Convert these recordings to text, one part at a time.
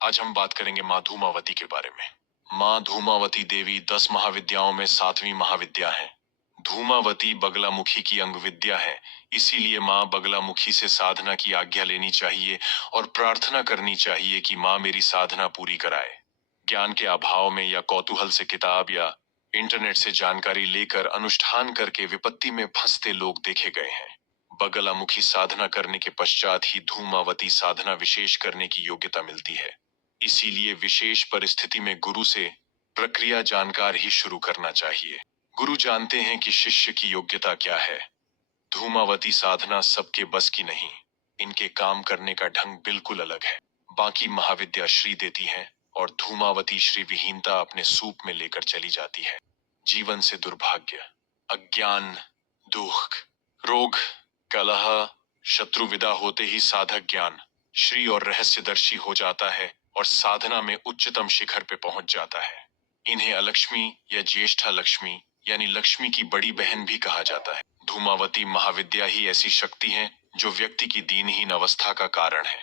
आज हम बात करेंगे माँ धूमावती के बारे में। माँ धूमावती देवी 10 महाविद्याओं में 7वीं महाविद्या है। धूमावती बगलामुखी की अंग विद्या है, इसीलिए माँ बगलामुखी से साधना की आज्ञा लेनी चाहिए और प्रार्थना करनी चाहिए कि माँ मेरी साधना पूरी कराए। ज्ञान के अभाव में या कौतूहल से किताब या इंटरनेट से जानकारी लेकर अनुष्ठान करके विपत्ति में फंसते लोग देखे गए हैं। बगलामुखी साधना करने के पश्चात ही धूमावती साधना विशेष करने की योग्यता मिलती है। इसीलिए विशेष परिस्थिति में गुरु से प्रक्रिया जानकार ही शुरू करना चाहिए। गुरु जानते हैं कि शिष्य की योग्यता क्या है। धूमावती साधना सबके बस की नहीं, इनके काम करने का ढंग बिल्कुल अलग है। बाकी महाविद्या श्री देती है और धूमावती श्री विहीनता अपने सूप में लेकर चली जाती है। जीवन से दुर्भाग्य, अज्ञान, दुख, रोग, कलह, शत्रु विदा होते ही साधक ज्ञान, श्री और रहस्यदर्शी हो जाता है और साधना में उच्चतम शिखर पे पहुंच जाता है। इन्हें अलक्ष्मी या ज्येष्ठा लक्ष्मी यानी लक्ष्मी की बड़ी बहन भी कहा जाता है। धूमावती महाविद्या ही ऐसी शक्ति है जो व्यक्ति की दीनहीन अवस्था का कारण है।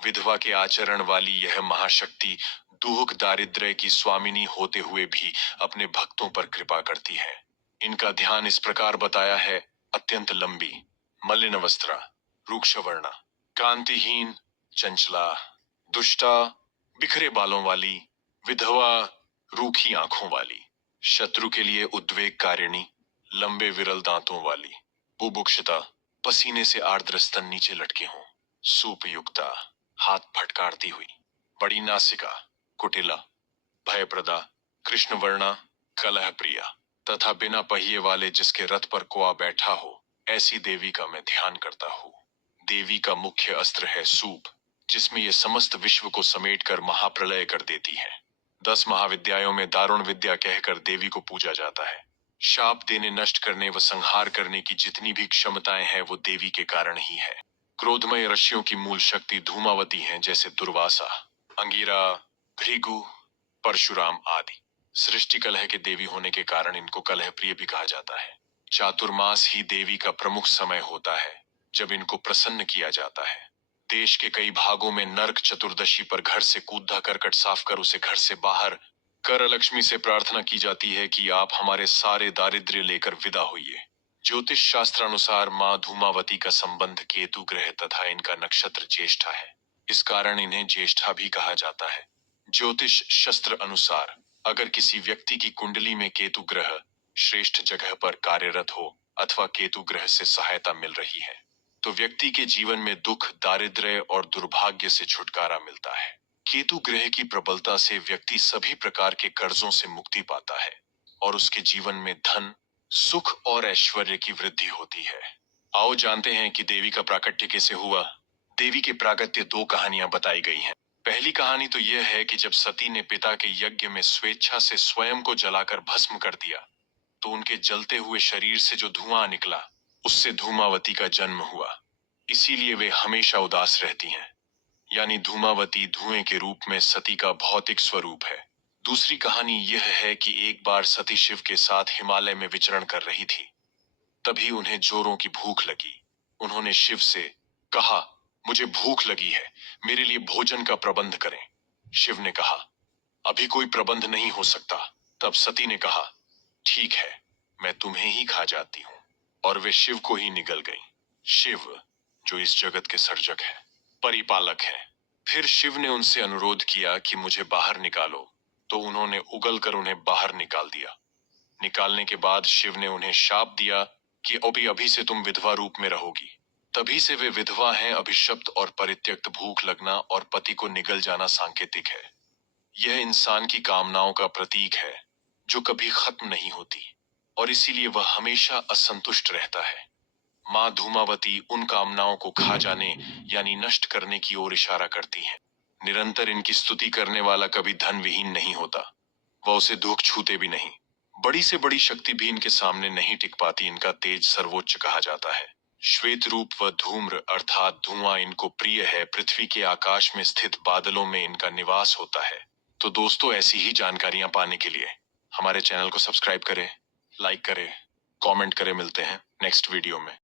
विधवा के आचरण वाली यह महाशक्ति दुख दारिद्र्य की स्वामिनी होते हुए भी अपने भक्तों पर कृपा करती है। इनका ध्यान इस प्रकार बताया है: अत्यंत लंबी, मलिन वस्त्रा, रूक्ष वर्णा, कांतिहीन, चंचला, दुष्टा, बिखरे बालों वाली, विधवा, रूखी आंखों वाली, शत्रु के लिए उद्वेग कारिणी, लंबे विरल दांतों वाली, बुभुक्षिता, पसीने से आर्द्र स्तन नीचे लटके हों, सूपयुक्ता, हाथ फटकारती हुई, बड़ी नासिका, कुटिला, भयप्रदा, कृष्णवर्णा, कलह प्रिया तथा बिना पहिए वाले जिसके रथ पर कुआ बैठा हो, ऐसी देवी का मैं ध्यान करता हूँ। देवी का मुख्य अस्त्र है सूप, जिसमें ये समस्त विश्व को समेटकर महाप्रलय कर देती है। 10 महाविद्याओं में दारुण विद्या कहकर देवी को पूजा जाता है। शाप देने, नष्ट करने व संहार करने की जितनी भी क्षमताएं हैं वो देवी के कारण ही है। क्रोधमय ऋषियों की मूल शक्ति धूमावती हैं, जैसे दुर्वासा, अंगिरा, भृगु, परशुराम आदि। सृष्टि कलह के देवी होने के कारण इनको कलह प्रिय भी कहा जाता है। चातुर्मास ही देवी का प्रमुख समय होता है जब इनको प्रसन्न किया जाता है। देश के कई भागों में नरक चतुर्दशी पर घर से कूदा करकट साफ कर उसे घर से बाहर कर लक्ष्मी से प्रार्थना की जाती है कि आप हमारे सारे दारिद्र्य लेकर विदा होइए। ज्योतिष शास्त्र अनुसार माँ धूमावती का संबंध केतु ग्रह तथा इनका नक्षत्र ज्येष्ठा है। इस कारण इन्हें ज्येष्ठा भी कहा जाता है। ज्योतिष शास्त्र अनुसार अगर किसी व्यक्ति की कुंडली में केतु ग्रह श्रेष्ठ जगह पर कार्यरत हो अथवा केतु ग्रह से सहायता मिल रही है तो व्यक्ति के जीवन में दुख, दारिद्र्य और दुर्भाग्य से छुटकारा मिलता है। केतु ग्रह की प्रबलता से व्यक्ति सभी प्रकार के कर्जों से मुक्ति पाता है और उसके जीवन में धन, सुख और ऐश्वर्य की वृद्धि होती है। आओ जानते हैं कि देवी का प्राकट्य कैसे हुआ। देवी के प्राकट्य 2 कहानियां बताई गई हैं। पहली कहानी तो यह है कि जब सती ने पिता के यज्ञ में स्वेच्छा से स्वयं को जलाकर भस्म कर दिया तो उनके जलते हुए शरीर से जो धुआं निकला उससे धूमावती का जन्म हुआ। इसीलिए वे हमेशा उदास रहती हैं। यानी धूमावती धुएं के रूप में सती का भौतिक स्वरूप है। दूसरी कहानी यह है कि एक बार सती शिव के साथ हिमालय में विचरण कर रही थी। तभी उन्हें जोरों की भूख लगी। उन्होंने शिव से कहा, मुझे भूख लगी है, मेरे लिए भोजन का प्रबंध करें। शिव ने कहा, अभी कोई प्रबंध नहीं हो सकता। तब सती ने कहा, ठीक है, मैं तुम्हें ही खा जाती हूँ। और वे शिव को ही निगल गईं। शिव जो इस जगत के सर्जक है, परिपालक है। फिर शिव ने उनसे अनुरोध किया कि मुझे बाहर निकालो, तो उन्होंने उगल कर उन्हें बाहर निकाल दिया। निकालने के बाद शिव ने उन्हें शाप दिया कि अभी अभी से तुम विधवा रूप में रहोगी। तभी से वे विधवा हैं। अभिशप्त और परित्यक्त भूख लगना और पति को निगल जाना सांकेतिक है। यह इंसान की कामनाओं का प्रतीक है जो कभी खत्म नहीं होती और इसीलिए वह हमेशा असंतुष्ट रहता है। माँ धूमावती उन कामनाओं को खा जाने यानी नष्ट करने की ओर इशारा करती है। निरंतर इनकी स्तुति करने वाला कभी धन विहीन नहीं होता, वह उसे दुख छूते भी नहीं। बड़ी से बड़ी शक्ति भी इनके सामने नहीं टिक पाती। इनका तेज सर्वोच्च कहा जाता है। श्वेत रूप व धूम्र अर्थात धुआं इनको प्रिय है। पृथ्वी के आकाश में स्थित बादलों में इनका निवास होता है। तो दोस्तों, ऐसी ही जानकारियां पाने के लिए हमारे चैनल को सब्सक्राइब करें, लाइक करें, कमेंट करें। मिलते हैं नेक्स्ट वीडियो में।